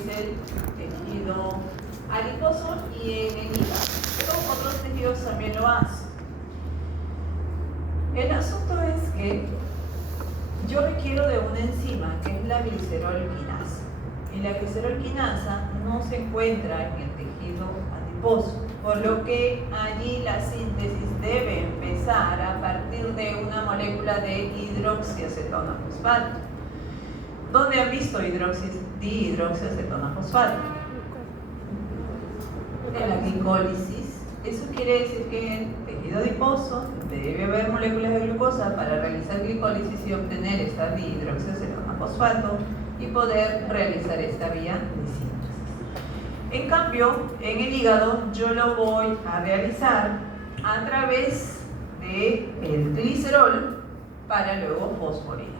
es el tejido adiposo y en el hígado, pero otros tejidos también lo hacen. El asunto es que yo requiero de una enzima que es la glicerol-quinasa, y la glicerol-quinasa no se encuentra en el tejido adiposo, por lo que allí la síntesis debe empezar a partir de una molécula de hidroxiacetona fosfato. ¿Dónde han visto dihidroxiacetona fosfato? En la glicólisis. Eso quiere decir que en el tejido adiposo debe haber moléculas de glucosa para realizar glicólisis y obtener esta dihidroxiacetona fosfato y poder realizar esta vía de síntesis. En cambio, en el hígado yo lo voy a realizar a través del glicerol para luego fosforilar.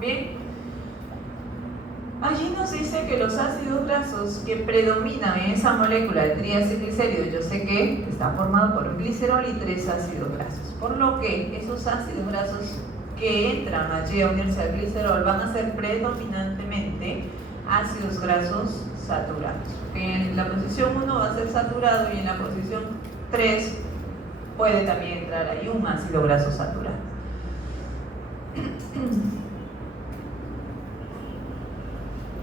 Bien. Allí nos dice que los ácidos grasos que predominan en esa molécula de triacilglicérido, yo sé que está formado por un glicerol y 3 ácidos grasos, por lo que esos ácidos grasos que entran allí a unirse al glicerol van a ser predominantemente ácidos grasos saturados. En la posición 1 va a ser saturado y en la posición 3 puede también entrar ahí un ácido graso saturado.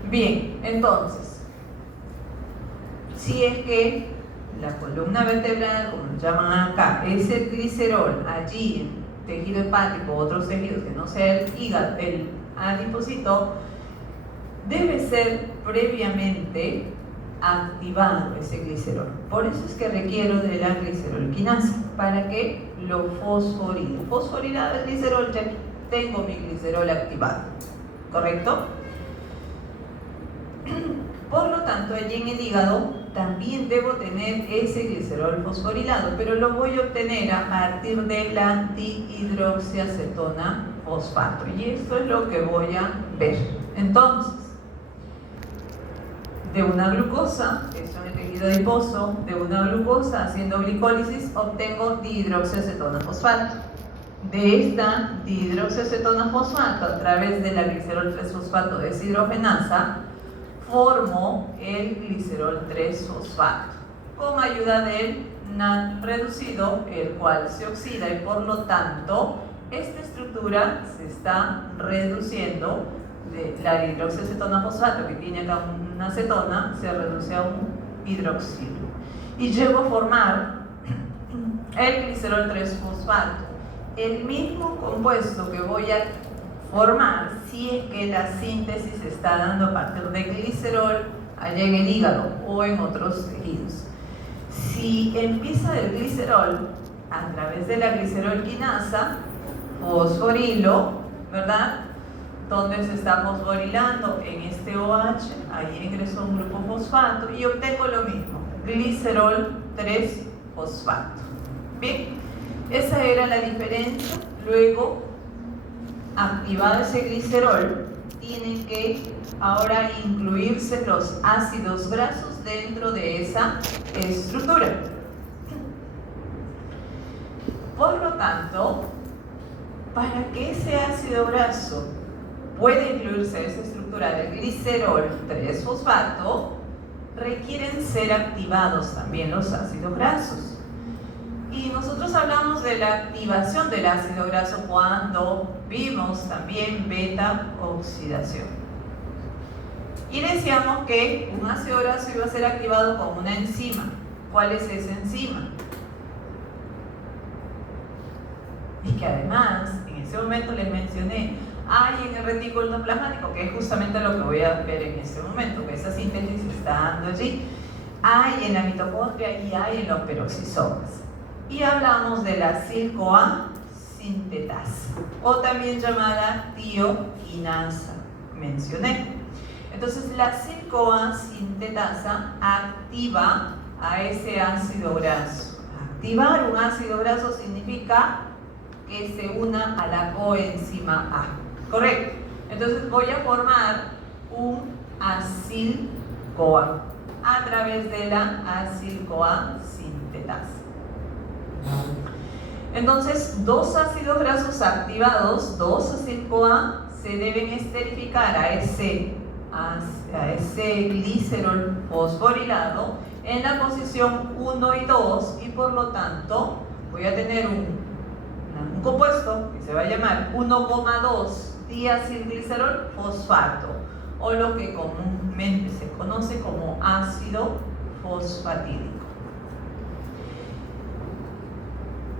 Bien, entonces, si es que la columna vertebral, como lo llaman acá, es el glicerol allí en tejido hepático, otros tejidos que no sea el hígado, el adipocito, debe ser previamente activado ese glicerol. Por eso es que requiero de la glicerol-quinasa, para que lo fosforile. Fosforilado el glicerol, ya tengo mi glicerol activado, ¿correcto? Por lo tanto, allí en el hígado también debo tener ese glicerol fosforilado, pero lo voy a obtener a partir de la dihidroxiacetona fosfato. Y esto es lo que voy a ver. Entonces, de una glucosa, eso en el tejido adiposo, de una glucosa haciendo glicólisis obtengo dihidroxiacetona fosfato. De esta dihidroxiacetona fosfato, a través de la glicerol 3-fosfato deshidrogenasa, formo el glicerol 3-fosfato con ayuda del NAD reducido, el cual se oxida y por lo tanto esta estructura se está reduciendo. De la hidroxiacetona fosfato, que tiene acá una acetona, se reduce a un hidroxilo y llego a formar el glicerol 3-fosfato, el mismo compuesto que voy a formar si es que la síntesis se está dando a partir de glicerol allá en el hígado o en otros tejidos. Si empieza del glicerol a través de la glicerol-quinasa, fosforilo, ¿verdad? Donde se está fosforilando en este OH, ahí ingresó un grupo fosfato y obtengo lo mismo, glicerol 3-fosfato. Bien, esa era la diferencia. Luego, activado ese glicerol, tienen que ahora incluirse los ácidos grasos dentro de esa estructura. Por lo tanto, para que ese ácido graso pueda incluirse en esa estructura del glicerol 3-fosfato, requieren ser activados también los ácidos grasos. Y nosotros hablamos de la activación del ácido graso cuando vimos también beta-oxidación. Y decíamos que un ácido graso iba a ser activado con una enzima. ¿Cuál es esa enzima? Y que además, en ese momento les mencioné, hay en el retículo endoplasmático, que es justamente lo que voy a ver en este momento, que esa síntesis se está dando allí, hay en la mitocondria y hay en los peroxisomas. Y hablamos de la CILCOA sintetasa, o también llamada tioquinasa, mencioné. Entonces la CILCOA sintetasa activa a ese ácido graso. Activar un ácido graso significa que se una a la coenzima A, ¿correcto? Entonces voy a formar un acil-CoA a través de la acil-CoA sintetasa. Entonces, dos ácidos grasos activados, dos acil-CoA, se deben esterificar a ese a ese glicerol fosforilado en la posición 1 y 2, y por lo tanto voy a tener un compuesto que se va a llamar 1,2 diacilglicerol fosfato, o lo que comúnmente se conoce como ácido fosfatídico.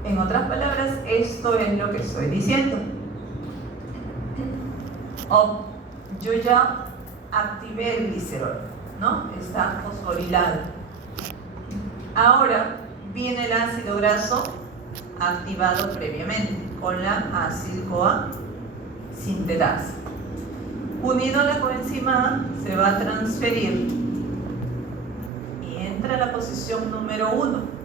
En otras palabras, esto es lo que estoy diciendo. Yo ya activé el glicerol, ¿no? Está fosforilado. Ahora viene el ácido graso activado previamente con la acil-CoA sintetasa. Unido a la coenzima A, se va a transferir y entra a la posición número 1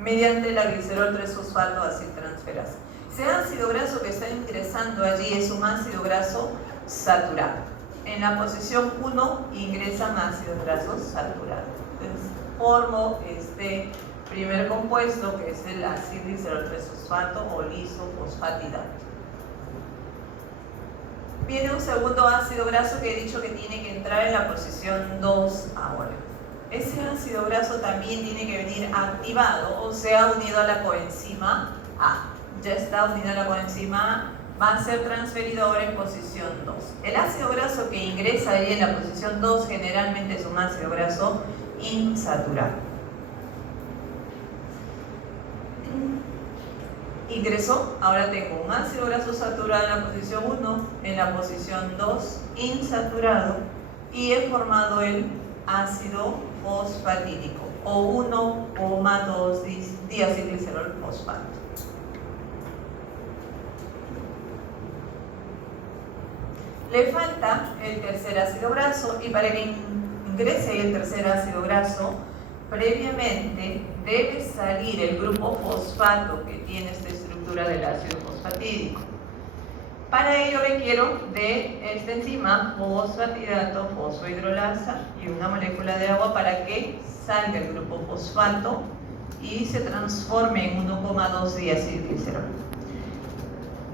mediante la glicerol 3-fosfato aciltransferasa. Ese ácido graso que está ingresando allí es un ácido graso saturado. En la posición 1 ingresan ácidos grasos saturados. Entonces, formo este primer compuesto, que es el acilglicerol 3-fosfato o lisofosfatidato. Viene un segundo ácido graso que he dicho que tiene que entrar en la posición 2 ahora. Ese ácido graso también tiene que venir activado, o sea, unido a la coenzima A. Ya está unido a la coenzima A, va a ser transferido ahora en posición 2. El ácido graso que ingresa ahí en la posición 2 generalmente es un ácido graso insaturado. Ingresó, ahora tengo un ácido graso saturado en la posición 1, en la posición 2 insaturado, y he formado el ácido fosfatídico o 1,2 diacilglicerol fosfato. Le falta el tercer ácido graso, y para que ingrese el tercer ácido graso, previamente debe salir el grupo fosfato que tiene esta estructura del ácido fosfatídico. Para ello requiero de esta enzima fosfatidato fosfohidrolasa y una molécula de agua para que salga el grupo fosfato y se transforme en 1,2 diacilglicerol.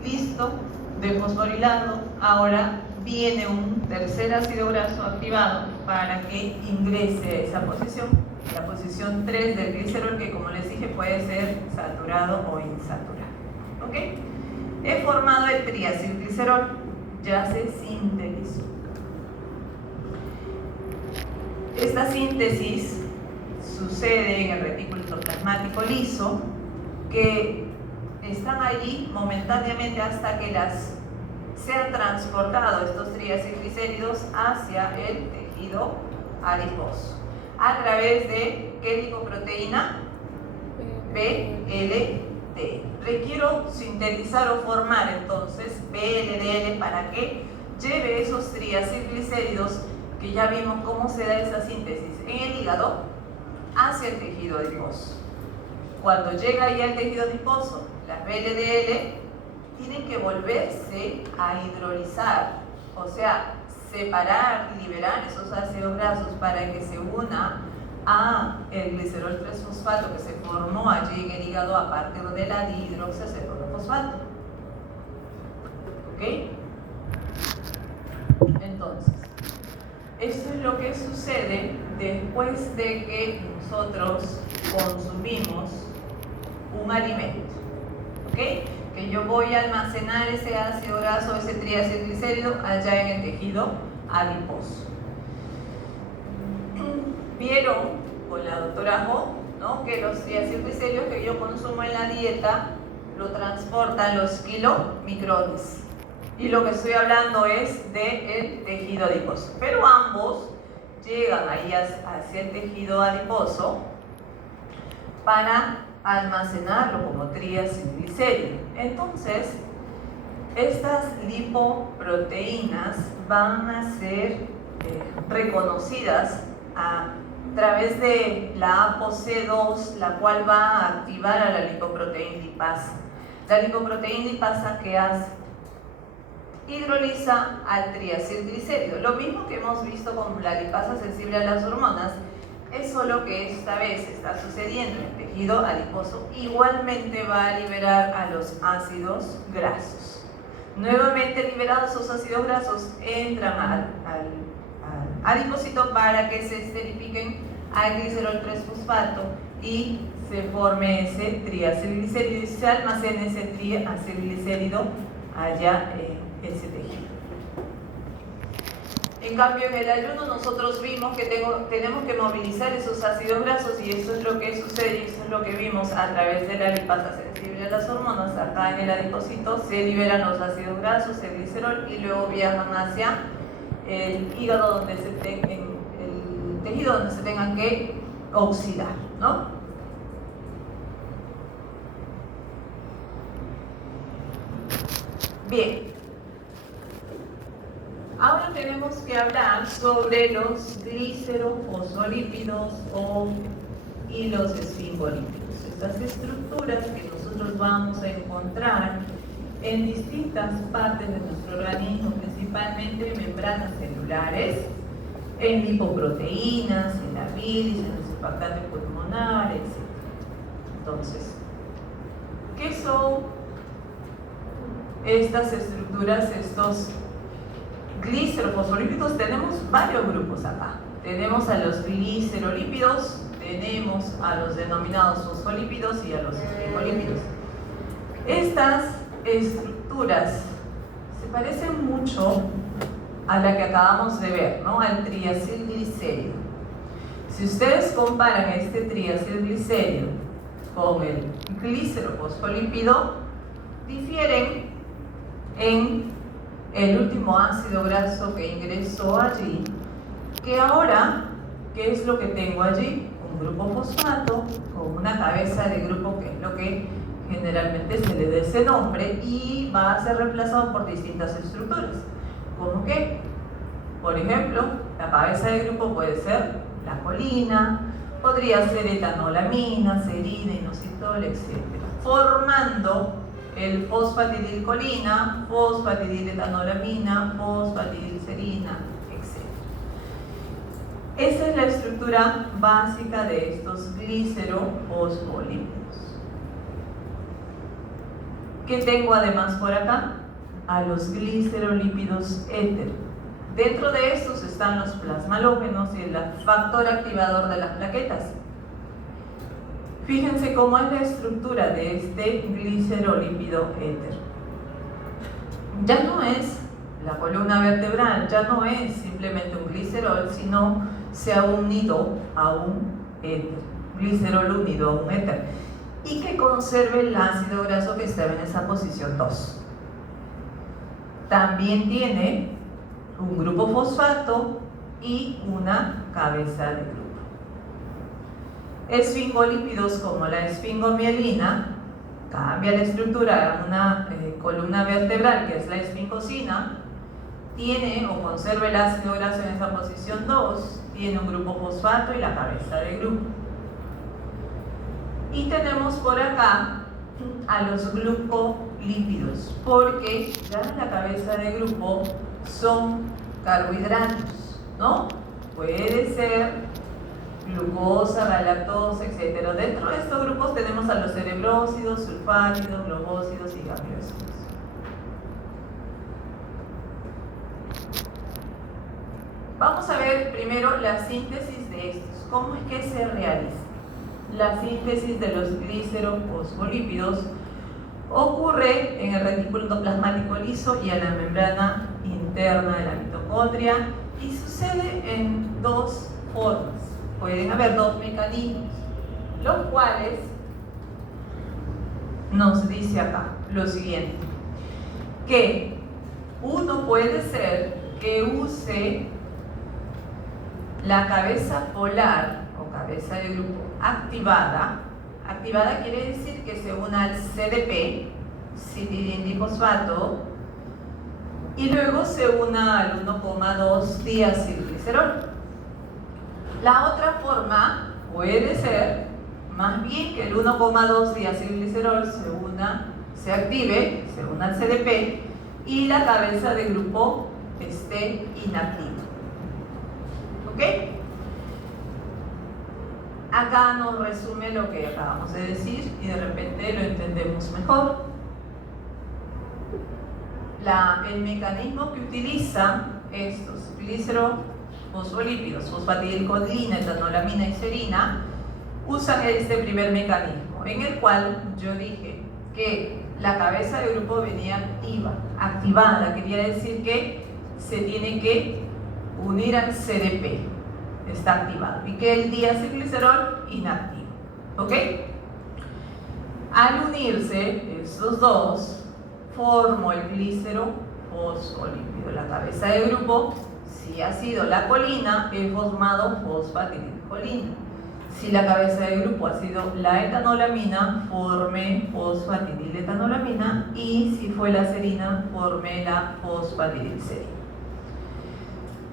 Listo, desfosforilado. Ahora viene un tercer ácido graso activado para que ingrese a esa posición, la posición 3 del glicerol, que como les dije puede ser saturado o insaturado. ¿Ok? He formado el triacilglicerol, ya se sintetizó. Esta síntesis sucede en el retículo endoplasmático liso, que están allí momentáneamente hasta que sean transportados estos triacilglicéridos hacia el tejido adiposo a través de ¿qué lipoproteína? VLD. Requiero sintetizar o formar entonces VLDL para que lleve esos triacilglicéridos, que ya vimos cómo se da esa síntesis en el hígado, hacia el tejido adiposo. Cuando llega ahí al tejido adiposo, las VLDL tienen que volverse a hidrolizar, o sea, separar, liberar esos ácidos grasos para que se una a el glicerol 3-fosfato que se formó allí en el hígado a partir de la dihidroxiacetona-fosfato. ¿Ok? Entonces, esto es lo que sucede después de que nosotros consumimos un alimento. ¿Ok? Que yo voy a almacenar ese ácido graso, ese triacilglicérido, allá en el tejido adiposo. Vieron con la doctora Ho, ¿no?, que los triacilglicéridos que yo consumo en la dieta lo transportan los kilomicrones. Y lo que estoy hablando es del tejido adiposo. Pero ambos llegan ahí hacia el tejido adiposo para almacenarlo como triacilglicérido. Entonces, estas lipoproteínas van a ser reconocidas a través de la ApoC2, la cual va a activar a la lipoproteína lipasa. La lipoproteína lipasa, ¿qué hace? Hidroliza al triacilglicérido. Lo mismo que hemos visto con la lipasa sensible a las hormonas, es solo que esta vez está sucediendo en el tejido adiposo. Igualmente va a liberar a los ácidos grasos. Nuevamente liberados esos ácidos grasos, entran al adipósito para que se esterifiquen al glicerol 3-fosfato y se forme ese triacilglicérido y se almacene ese triacilglicérido allá en ese tejido. En cambio, en el ayuno nosotros vimos que tenemos que movilizar esos ácidos grasos y eso es lo que sucede y eso es lo que vimos a través de la lipasa sensible a las hormonas. Acá en el adipocito se liberan los ácidos grasos, el glicerol, y luego viajan hacia el hígado, donde el tejido donde se tengan que oxidar, ¿no? Bien. Ahora tenemos que hablar sobre los glicerofosfolípidos y los esfingolípidos. Estas estructuras que nosotros vamos a encontrar en distintas partes de nuestro organismo, principalmente en membranas celulares, en lipoproteínas, en la bilis, en el surfactante pulmonar, etc. Entonces, ¿qué son estas estructuras, estos glicerofosfolípidos? Tenemos varios grupos acá. Tenemos a los glicerolípidos, tenemos a los denominados fosfolípidos y a los esfingolípidos. Estas estructuras se parecen mucho a la que acabamos de ver, ¿no? Al triacilglicérido. Si ustedes comparan este triacilglicérido con el glicerofosfolípido, difieren en el último ácido graso que ingresó allí, que ahora, ¿qué es lo que tengo allí? Un grupo fosfato con una cabeza de grupo, que es lo que generalmente se le da ese nombre, y va a ser reemplazado por distintas estructuras. ¿Cómo qué? Por ejemplo, la cabeza de grupo puede ser la colina, podría ser etanolamina, serina, inositol, etc. Formando el fosfatidilcolina, fosfatidiletoanolamina, fosfatidilserina, etc. Esa es la estructura básica de estos glicerofosfolípidos. ¿Qué tengo además por acá? A los glicerolípidos éter. Dentro de estos están los plasmalógenos y el factor activador de las plaquetas. Fíjense cómo es la estructura de este glicerolípido éter. Ya no es la columna vertebral, ya no es simplemente un glicerol, sino se ha unido a un éter, glicerol unido a un éter, y que conserve el ácido graso que estaba en esa posición 2. También tiene un grupo fosfato y una cabeza de grupo. Esfingolípidos como la esfingomielina, cambia la estructura a una columna vertebral que es la esfingosina, tiene o conserva el ácido graso en esa posición 2, tiene un grupo fosfato y la cabeza de grupo. Y tenemos por acá a los glucolípidos, porque ya en la cabeza de grupo son carbohidratos, ¿no? Puede ser glucosa, galactosa, etc. Dentro de estos grupos tenemos a los cerebrósidos, sulfátidos, globósidos y gangliósidos. Vamos a ver primero la síntesis de estos. ¿Cómo es que se realiza? La síntesis de los glicerofosfolípidos ocurre en el retículo endoplasmático liso y en la membrana interna de la mitocondria y sucede en dos formas. Pueden haber dos mecanismos, los cuales nos dice acá lo siguiente, que uno puede ser que use la cabeza polar o cabeza de grupo activada. Activada quiere decir que se una al CDP, citidindifosfato, y luego se una al 1,2 diacilglicerol. La otra forma puede ser más bien que el 1,2 diacilglicerol se active, se una al CDP y la cabeza de grupo esté inactiva. ¿Ok? Acá nos resume lo que acabamos de decir y de repente lo entendemos mejor. El mecanismo que utilizan estos fosfolípidos, fosfatidilcolina, etanolamina y serina, usan este primer mecanismo, en el cual yo dije que la cabeza de grupo venía activada, quería decir que se tiene que unir al CDP, está activado, y que el diacilglicerol inactivo, ¿ok? Al unirse estos dos, formo el glicero fosfolípido. La cabeza de grupo, si ha sido la colina, he formado fosfatidilcolina. Si la cabeza de grupo ha sido la etanolamina, formé fosfatidiletanolamina, y si fue la serina, formé la fosfatidilserina.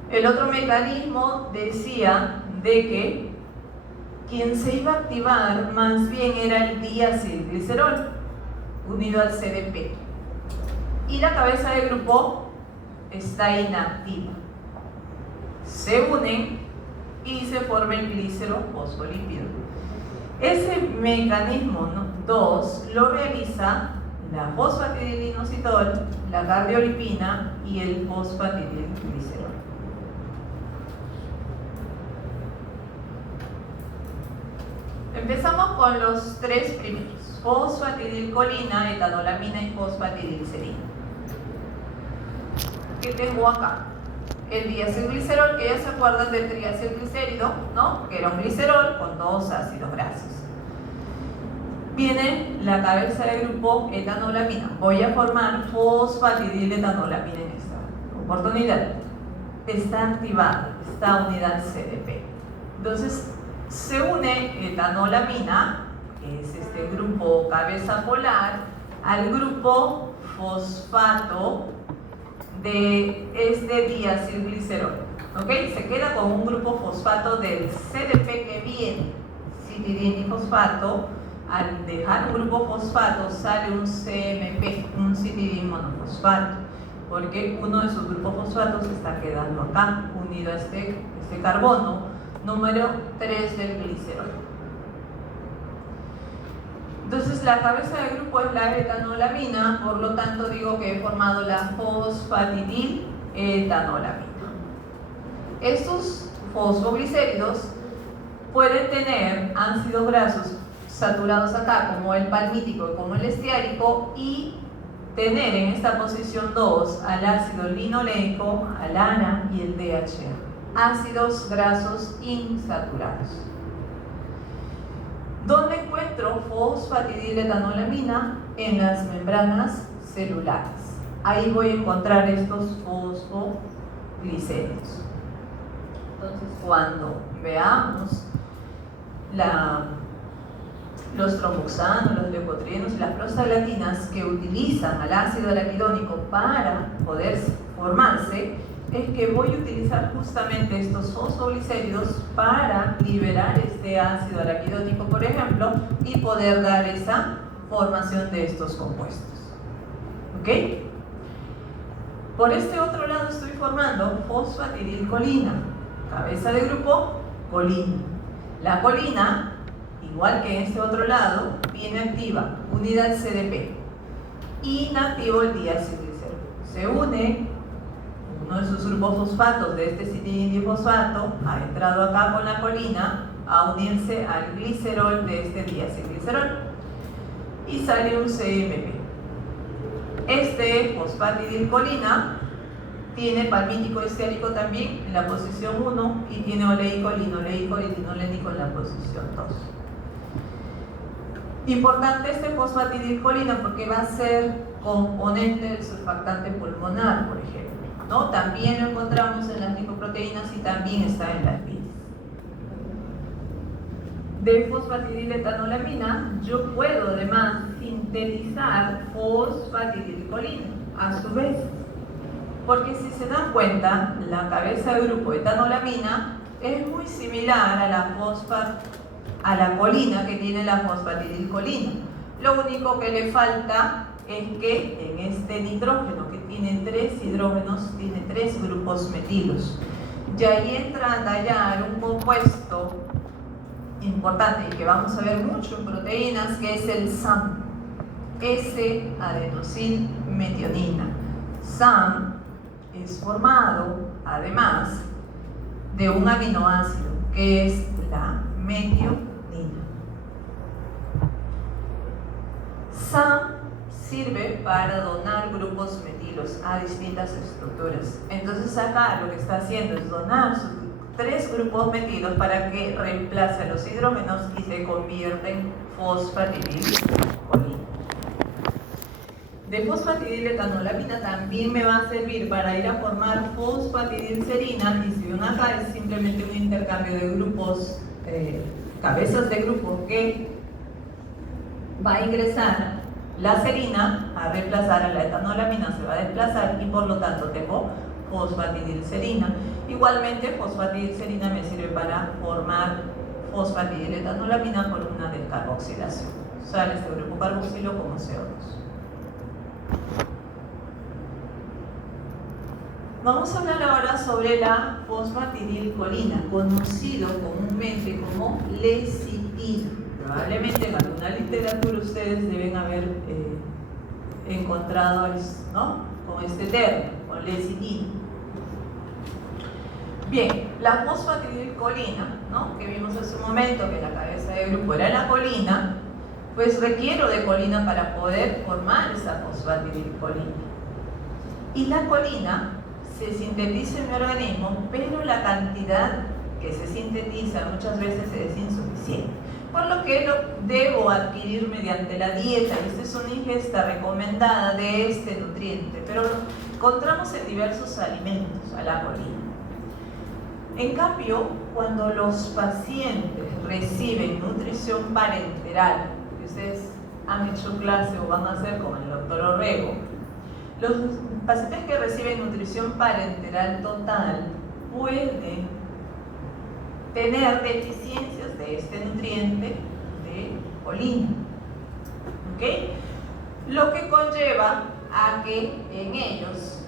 El otro mecanismo decía de que quien se iba a activar más bien era el diacilglicerol unido al CDP, y la cabeza de grupo está inactiva. Se unen y se forma el glicero fosfolípido. Ese mecanismo 2 lo realiza la fosfatidilinositol, la cardiolipina y el fosfatidilglicerol. Empezamos con los tres primeros: fosfatidilcolina, etanolamina y fosfatidilserina. ¿Qué tengo acá? El diacilglicerol, que ya se acuerdan del triacilglicérido, ¿no? Que era un glicerol con dos ácidos grasos. Viene la cabeza de grupo etanolamina. Voy a formar fosfatidiletanolamina en esta oportunidad. Está activada, está unida al CDP. Entonces, se une etanolamina, que es este grupo cabeza polar, al grupo fosfato de este diacilglicerol, ¿ok? Se queda con un grupo fosfato del CDP que viene, citidinifosfato. Al dejar un grupo fosfato sale un CMP, un citidinmonofosfato, porque uno de sus grupos fosfatos está quedando acá, unido a este carbono número 3 del glicerol. Entonces la cabeza de grupo es la etanolamina, por lo tanto digo que he formado la fosfatidiletanolamina. Estos fosfoglicéridos pueden tener ácidos grasos saturados acá, como el palmítico y como el estiárico, y tener en esta posición 2 al ácido linoleico, al ANA y el DHA, ácidos grasos insaturados. ¿Dónde encuentro fosfatidiletanolamina? En las membranas celulares. Ahí voy a encontrar estos fosfoglicéridos. Entonces, cuando veamos los tromboxanos, los leucotrienos y las prostaglandinas que utilizan al ácido araquidónico para poder formarse, es que voy a utilizar justamente estos fosfoglicéridos para liberar este ácido araquidónico, por ejemplo, y poder dar esa formación de estos compuestos. ¿Ok? Por este otro lado estoy formando fosfatidilcolina, cabeza de grupo, colina. La colina, igual que en este otro lado, viene activa, unida al CDP. Inactivo el diacilglicerol. Se une uno de sus grupos fosfatos de este citidindifosfato, ha entrado acá con la colina a unirse al glicerol de este diacilglicerol y sale un CMP. Este fosfatidilcolina tiene palmítico estiárico también en la posición 1 y tiene oleico, linoleico y linolénico en la posición 2. Importante este fosfatidilcolina porque va a ser componente del surfactante pulmonar, por ejemplo, ¿no? También lo encontramos en las lipoproteínas y también está en las vidas. De fosfatidiletanolamina yo puedo además sintetizar fosfatidilcolina a su vez, porque si se dan cuenta, la cabeza de grupo etanolamina es muy similar a la colina que tiene la fosfatidilcolina. Lo único que le falta es que en este nitrógeno que tiene 3 hidrógenos, tiene 3 grupos metilos. Y ahí entra a tallar un compuesto importante y que vamos a ver mucho en proteínas, que es el SAM, S-adenosilmetionina. SAM es formado, además, de un aminoácido, que es la metionina. SAM sirve para donar grupos metilos a distintas estructuras. Entonces acá lo que está haciendo es donar sus 3 grupos metilos para que reemplace los hidrógenos y se convierta en fosfatidilcolina. De fosfatidiletonolamina también me va a servir para ir a formar fosfatidilserina, y si ven acá es simplemente un intercambio de grupos, cabezas de grupo, que va a ingresar la serina a reemplazar a la etanolamina, se va a desplazar y por lo tanto tengo fosfatidilserina. Igualmente fosfatidilserina me sirve para formar fosfatidiletonolamina por una descarboxilación. Sale este grupo carboxilo como CO2. Vamos a hablar ahora sobre la fosfatidilcolina, conocido comúnmente como lecitina. Probablemente en alguna literatura ustedes deben haber encontrado, ¿no?, con este término, con lecitina. Bien, la fosfatidilcolina, ¿no?, que vimos hace un momento que la cabeza de grupo era la colina, pues requiero de colina para poder formar esa fosfatidilcolina. Y la colina se sintetiza en mi organismo, pero la cantidad que se sintetiza muchas veces es insuficiente, por lo que lo debo adquirir mediante la dieta. Esta es una ingesta recomendada de este nutriente, pero lo encontramos en diversos alimentos, a la colina. En cambio, cuando los pacientes reciben nutrición parenteral, que ustedes han hecho clase o van a hacer con el doctor Orrego, los pacientes que reciben nutrición parenteral total pueden tener deficiencias de este nutriente de colina, ¿okay? Lo que conlleva a que en ellos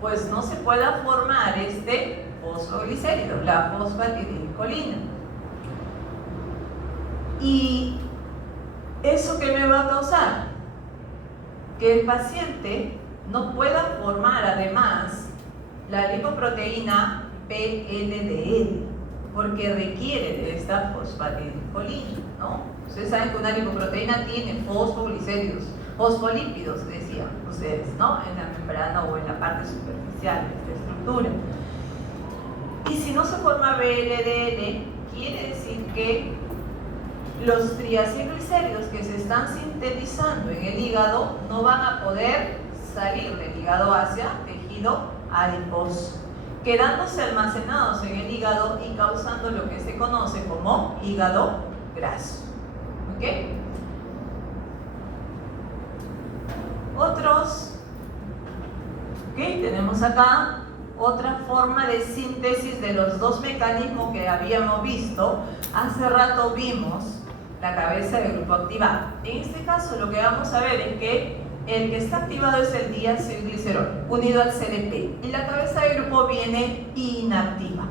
pues no se pueda formar este fosfoglicérido, la fosfatidilcolina. ¿Y eso qué me va a causar? Que el paciente no pueda formar además la lipoproteína PLDL, porque requiere de esta fosfatidilcolina, ¿no? Ustedes saben que una lipoproteína tiene fosfoglicéridos, fosfolípidos, decían ustedes, ¿no?, en la membrana o en la parte superficial de esta estructura. Y si no se forma VLDL, quiere decir que los triacilglicéridos que se están sintetizando en el hígado no van a poder salir del hígado hacia tejido adiposo, quedándose almacenados en el hígado y causando lo que se conoce como hígado graso. ¿Ok? Otros, ¿ok? Tenemos acá otra forma de síntesis de los dos mecanismos que habíamos visto. Hace rato vimos la cabeza de grupo activado. En este caso lo que vamos a ver es que el que está activado es el diacilglicerol unido al CDP y la cabeza de grupo viene inactiva.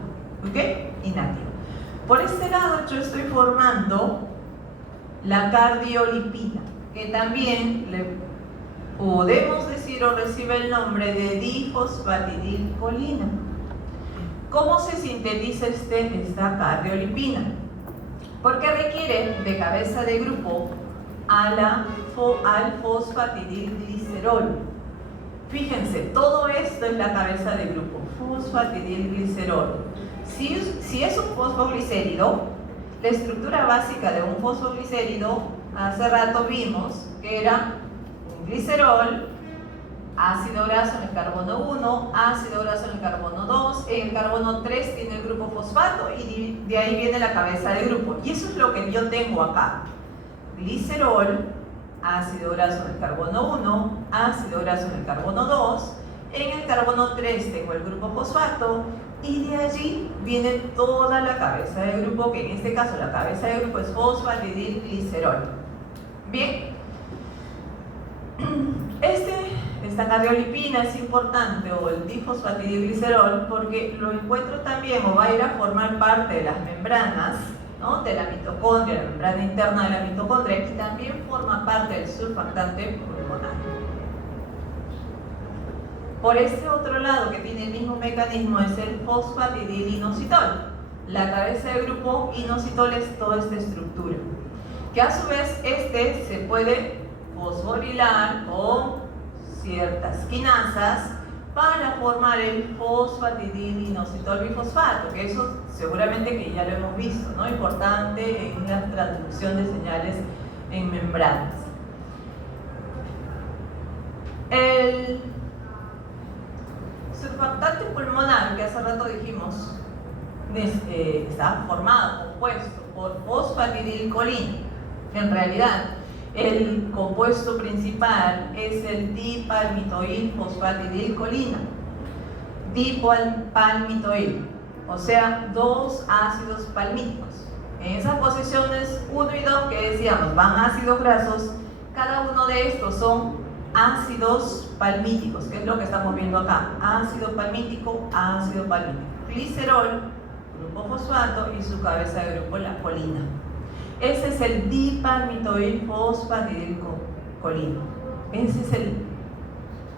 ¿Ok? Inactiva. Por este lado yo estoy formando la cardiolipina, que también le podemos decir o recibe el nombre de difosfatidilcolina. ¿Cómo se sintetiza esta cardiolipina? Porque requiere de cabeza de grupo al fosfatidilglicerol. Fíjense, todo esto es la cabeza de grupo, fosfatidilglicerol. Si es un fosfoglicérido, la estructura básica de un fosfoglicérido, hace rato vimos que era un glicerol, ácido graso en el carbono 1, ácido graso en el carbono 2, en el carbono 3 tiene el grupo fosfato y de ahí viene la cabeza de grupo. Y eso es lo que yo tengo acá: glicerol, ácido graso en el carbono 1, ácido graso en el carbono 2, en el carbono 3 tengo el grupo fosfato y de allí viene toda la cabeza de grupo, que en este caso la cabeza de grupo es fosfatidilglicerol. Bien, esta cardiolipina es importante, o el difosfatidilglicerol, porque lo encuentro también o va a ir a formar parte de las membranas, ¿no?, de la mitocondria, la membrana interna de la mitocondria, y también forma parte del surfactante pulmonar. Por este otro lado, que tiene el mismo mecanismo, es el fosfatidilinositol. La cabeza de grupo inositol es toda esta estructura, que a su vez este se puede fosforilar con ciertas quinasas para formar el fosfatidilinositol bifosfato, que eso seguramente que ya lo hemos visto, ¿no? Importante en la transducción de señales en membranas. El surfactante pulmonar, que hace rato dijimos, está formado, compuesto por fosfatidilcolina. En realidad, el compuesto principal es el dipalmitoil fosfatidilcolina. Dipalmitoil, o sea, dos ácidos palmíticos. En esas posiciones 1 y 2 que decíamos, van ácidos grasos, cada uno de estos son ácidos palmíticos, que es lo que estamos viendo acá. Ácido palmítico, glicerol, grupo fosfato y su cabeza de grupo, la colina. Ese es el dipalmitoil fosfatidilcolina. Ese es el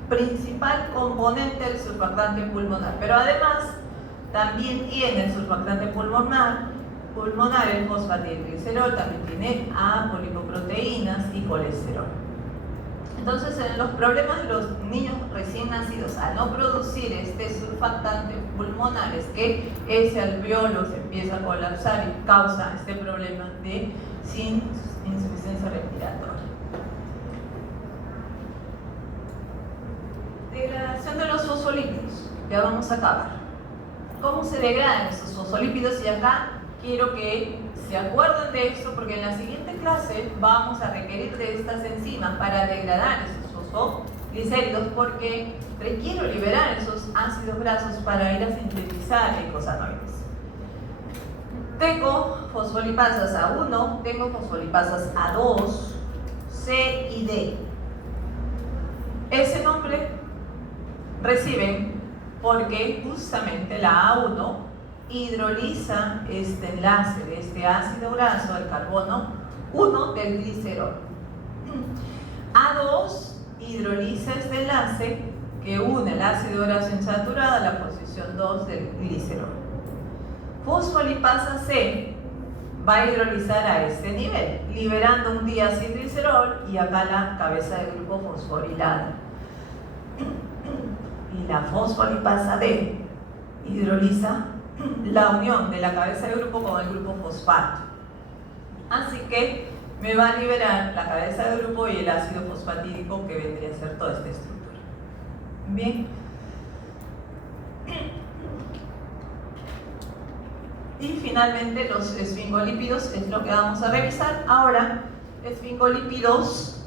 principal componente del surfactante pulmonar. Pero además, también tiene el surfactante pulmonar el fosfatidilglicerol, también tiene apolipoproteínas y colesterol. Entonces, en los problemas de los niños recién nacidos, al no producir este surfactante pulmonar, es que ese alveolo se empieza a colapsar y causa este problema de insuficiencia respiratoria. Degradación de los fosfolípidos. Ya vamos a acabar. ¿Cómo se degradan esos fosfolípidos? Y acá quiero que se acuerden de esto, porque en la siguiente clase vamos a requerir de estas enzimas para degradar esos fosfoglicéridos, porque requiero liberar esos ácidos grasos para ir a sintetizar eicosanoides. Tengo fosfolipasas A1, tengo fosfolipasas A2, C y D. Ese nombre reciben porque justamente la A1 hidroliza este enlace de este ácido graso, el carbono 1 del glicerol. A2 hidroliza este enlace que une el ácido graso insaturado a la posición 2 del glicerol. Fosfolipasa C va a hidrolizar a este nivel, liberando un diacilglicerol y acá la cabeza de grupo fosforilada. Y la fosfolipasa D hidroliza la unión de la cabeza de grupo con el grupo fosfato. Así que me va a liberar la cabeza de grupo y el ácido fosfatídico, que vendría a ser toda esta estructura. Bien. Y finalmente los esfingolípidos es lo que vamos a revisar. Ahora, esfingolípidos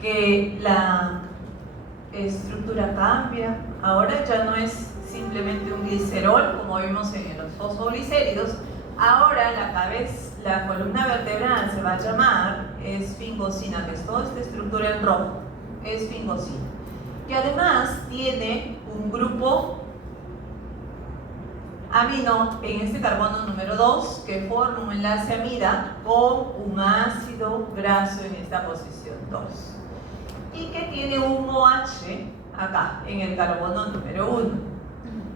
que la estructura cambia. Ahora ya no es simplemente un glicerol como vimos en los fosfoglicéridos. Ahora la columna vertebral se va a llamar esfingosina, que es toda esta estructura en rojo, esfingosina, que además tiene un grupo amino en este carbono número 2 que forma un enlace amida con un ácido graso en esta posición 2 y que tiene un OH acá en el carbono número 1.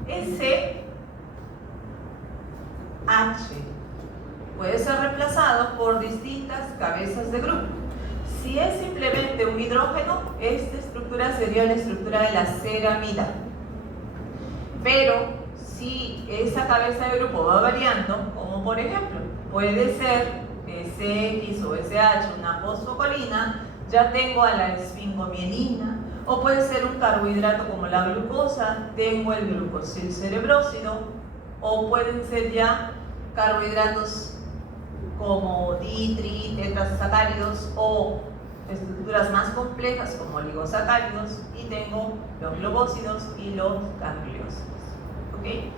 Ese H puede ser reemplazado por distintas cabezas de grupo. Si es simplemente un hidrógeno, esta estructura sería la estructura de la ceramida. Pero si esa cabeza de grupo va variando, como por ejemplo, puede ser SX o SH, una fosfocolina, ya tengo a la esfingomielina, o puede ser un carbohidrato como la glucosa, tengo el glucosil cerebrósido, o pueden ser ya carbohidratos como tetrasacáridos o estructuras más complejas como oligosacáridos, y tengo los globósidos y los gangliósidos. ¿Okay?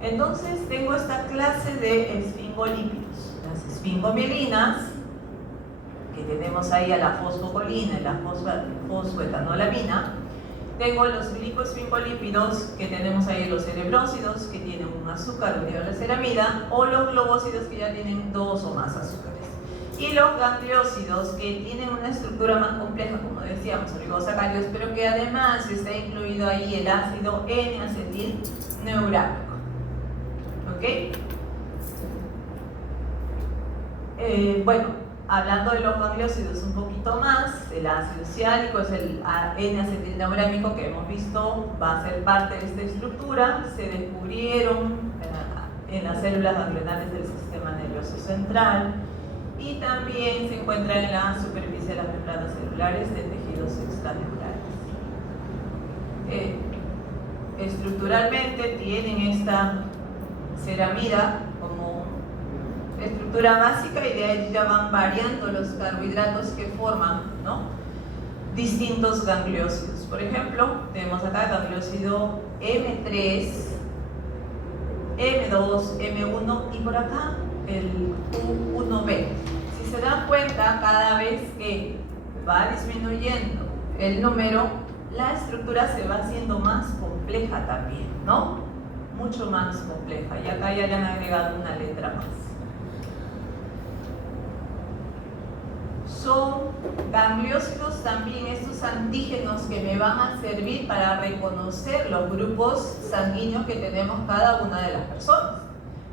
Entonces tengo esta clase de esfingolípidos, las esfingomielinas, que tenemos ahí a la fosfocolina y la fosfoetanolamina. Tengo los glicoesfingolípidos, que tenemos ahí los cerebrósidos, que tienen un azúcar unido a la ceramida, o los globósidos, que ya tienen 2 o más azúcares. Y los gangliósidos, que tienen una estructura más compleja, como decíamos, oligosacáridos, pero que además está incluido ahí el ácido N-acetilneurámico. ¿Ok? Bueno, hablando de los gangliósidos un poquito más, el ácido ciálico es el N-acetilneurámico que hemos visto, va a ser parte de esta estructura. Se descubrieron en las células ganglionales del sistema nervioso central y también se encuentra en la superficie de las membranas celulares de tejidos extraneurales. Estructuralmente tienen esta ceramida como estructura básica y de ahí ya van variando los carbohidratos que forman, ¿no?, distintos gangliósidos. Por ejemplo, tenemos acá gangliósido M3, M2, M1 y por acá el U1B. Si se dan cuenta, cada vez que va disminuyendo el número, la estructura se va haciendo más compleja también, ¿no? Mucho más compleja. Y acá ya le han agregado una letra más. Son gangliósidos también estos antígenos que me van a servir para reconocer los grupos sanguíneos que tenemos cada una de las personas.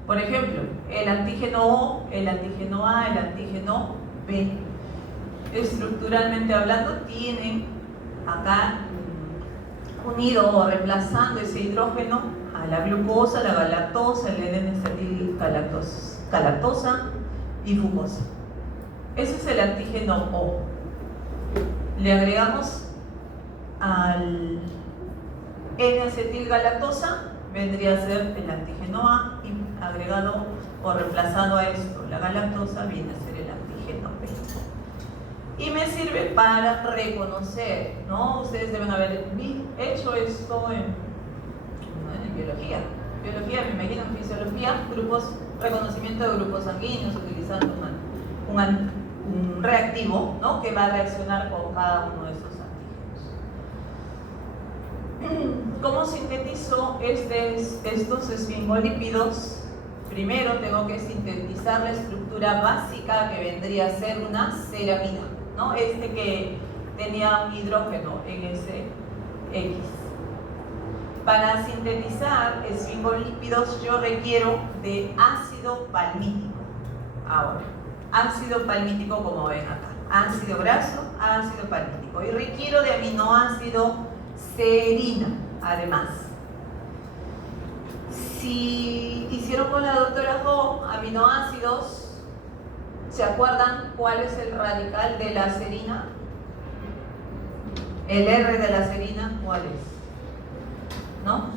Por ejemplo, el antígeno O, el antígeno A, el antígeno B. Estructuralmente hablando, tienen acá unido o reemplazando ese hidrógeno a la glucosa, la galactosa, el N-acetilgalactosa y fucosa. Ese es el antígeno O. Le agregamos al N-acetilgalactosa, vendría a ser el antígeno A, y agregado o reemplazado a esto, la galactosa, viene a ser el antígeno B. Y me sirve para reconocer, ¿no? Ustedes deben haber hecho esto en biología. Biología, me imagino, en fisiología, reconocimiento de grupos sanguíneos utilizando un reactivo, ¿no?, que va a reaccionar con cada uno de estos antígenos. ¿Cómo sintetizo estos esfingolípidos? Primero tengo que sintetizar la estructura básica que vendría a ser una ceramida, ¿no? Que tenía un hidrógeno en ese X. Para sintetizar esfingolípidos yo requiero de ácido palmítico. Ahora, ácido palmítico, como ven acá, ácido graso, ácido palmítico, y requiero de aminoácido serina, además. Si hicieron con la doctora Jo aminoácidos, ¿se acuerdan cuál es el radical de la serina? El R de la serina, ¿cuál es? ¿No?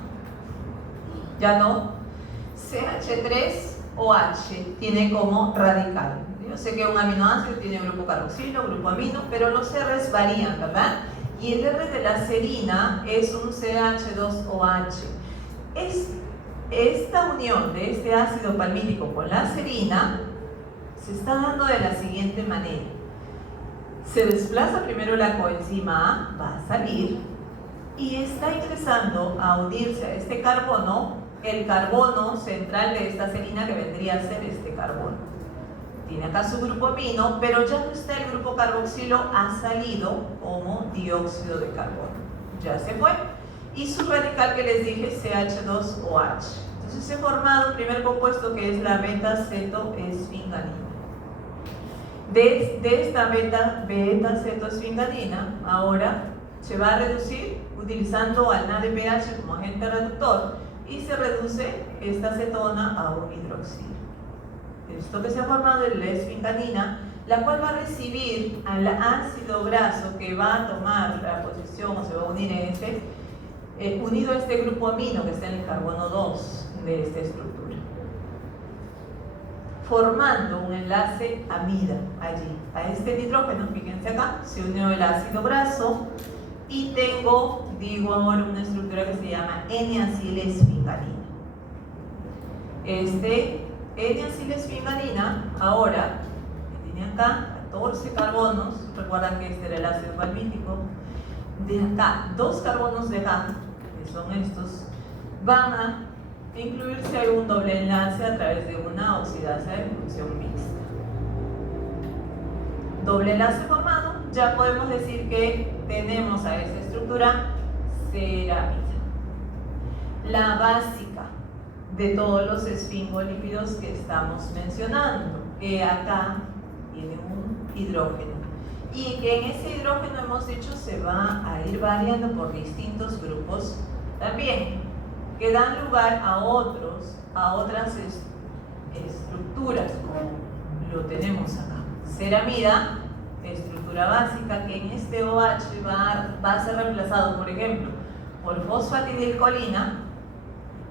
¿Ya no? CH3OH tiene como radical. Yo sé que un aminoácido tiene grupo carboxilo, grupo amino, pero los R's varían, ¿verdad? Y el R de la serina es un CH2OH. Esta unión de este ácido palmítico con la serina se está dando de la siguiente manera. Se desplaza primero la coenzima A, va a salir, y está ingresando a unirse a este carbono, el carbono central de esta serina, que vendría a ser este carbono. Tiene acá su grupo amino, pero ya no está el grupo carboxilo, ha salido como dióxido de carbono. Ya se fue. Y su radical que les dije, CH2OH. Entonces he formado el primer compuesto, que es la beta-cetoesfinganina. De esta beta-cetoesfinganina, ahora se va a reducir utilizando al NADPH como agente reductor, y se reduce esta cetona a un hidroxilo. Esto que se ha formado es la esfinganina, la cual va a recibir al ácido graso que va a tomar la posición o se va a unir en unido a este grupo amino que está en el carbono 2 de esta estructura, formando un enlace amida allí. A este nitrógeno, fíjense acá, se unió el ácido graso y tengo, digo ahora, una estructura que se llama N-acilesfinganina. Este N-acilesfinganina ahora tiene acá 14 carbonos, recuerdan que este era el ácido palmítico. De acá, 2 carbonos de acá, que son estos, van a incluirse en un doble enlace a través de una oxidasa de función mixta. doble enlace formado, ya podemos decir que tenemos a esta estructura ceramida. La básica de todos los esfingolípidos que estamos mencionando, que acá tiene un hidrógeno y que en ese hidrógeno hemos dicho se va a ir variando por distintos grupos también, que dan lugar a otras estructuras, como lo tenemos acá. Ceramida, estructura básica, que en este OH va a ser reemplazado, por ejemplo, por fosfatidilcolina,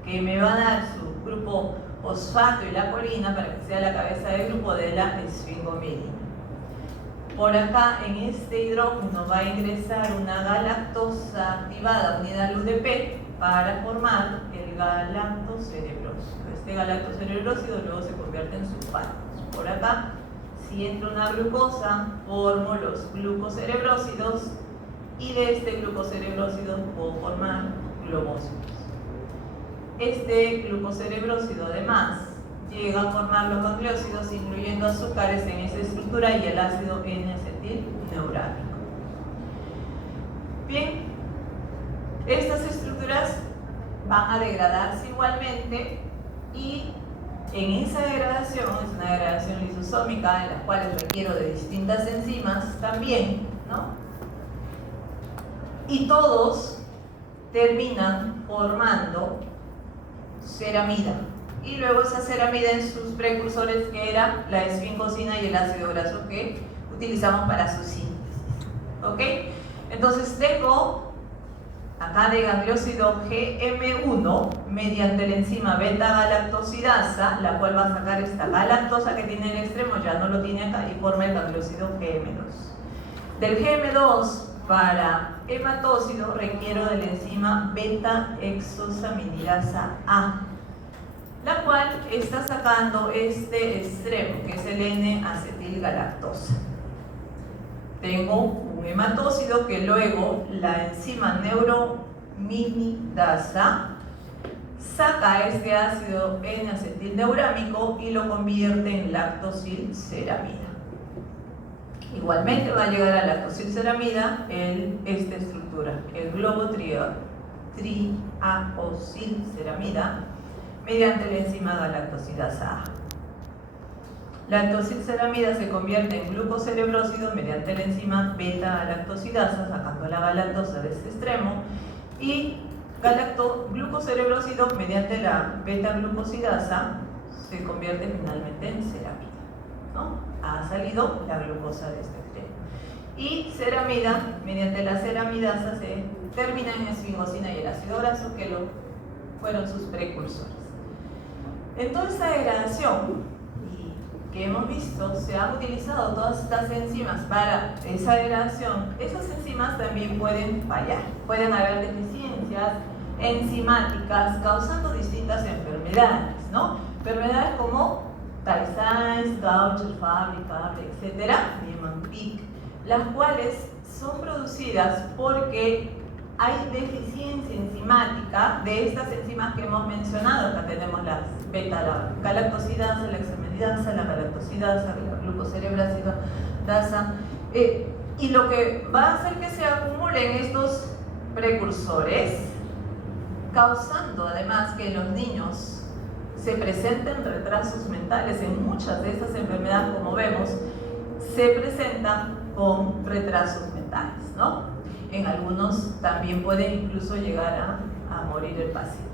que me va a dar su grupo fosfato y la colina para que sea la cabeza de grupo de la esfingomidina. Por acá, en este hidrógeno va a ingresar una galactosa activada unida al UDP para formar el galactocerebrósido. Este galactocerebrósido luego se convierte en sulfatos. Por acá, si entra una glucosa, formo los glucocerebrósidos y de este glucocerebrósido puedo formar globósidos. Este glucocerebrósido además llega a formar los gangliósidos, incluyendo azúcares en esa estructura y el ácido N-acetilneurámico. Bien, estas estructuras van a degradarse igualmente y en esa degradación, es una degradación lisosómica en la cual requiero de distintas enzimas también, ¿no? Y todos terminan formando ceramida. Y luego esa ceramida en sus precursores, que era la esfingosina y el ácido graso que utilizamos para su síntesis. ¿Ok? Entonces tengo acá de gangliósido GM1 mediante la enzima beta-galactosidasa, la cual va a sacar esta galactosa que tiene en el extremo, ya no lo tiene acá, y forma el gangliósido GM2. Del GM2 para hematócido requiero de la enzima beta-hexosaminidasa A, la cual está sacando este extremo, que es el N-acetilgalactosa. Tengo un hematócido que luego la enzima neurominidasa saca este ácido N-acetilneurámico y lo convierte en lactosilceramida. Igualmente va a llegar a lactosilceramida esta estructura, el globo triacilceramida, mediante la enzima galactosidasa A. La lactosilceramida se convierte en glucocerebrósido mediante la enzima beta-galactosidasa, sacando la galactosa de este extremo, y glucocerebrósido mediante la beta-glucosidasa se convierte finalmente en ceramida, ¿no? Ha salido la glucosa de este extremo. Y ceramida, mediante la ceramidasa, se termina en esfingosina y el ácido graso, que fueron sus precursores. En toda esta degradación que hemos visto, se han utilizado todas estas enzimas para esa degradación. Esas enzimas también pueden fallar, pueden haber deficiencias enzimáticas causando distintas enfermedades, ¿no? Enfermedades como Tay-Sachs, Gaucher, Fabry, etc., Niemann-Pick, las cuales son producidas porque hay deficiencia enzimática de estas enzimas que hemos mencionado. Acá tenemos las beta-galactosidasa, la hexaminidasa, la galactosidasa, la glucocerebrosidasa, y lo que va a hacer que se acumulen estos precursores, causando además que en los niños se presenten retrasos mentales. En muchas de estas enfermedades, como vemos, se presentan con retrasos mentales, ¿no? En algunos también puede incluso llegar a morir el paciente.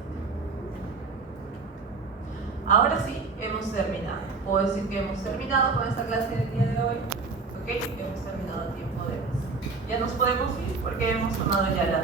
Ahora sí, hemos terminado. Puedo decir que hemos terminado con esta clase del día de hoy. ¿Ok? Hemos terminado a tiempo de más. Ya nos podemos ir porque hemos tomado ya las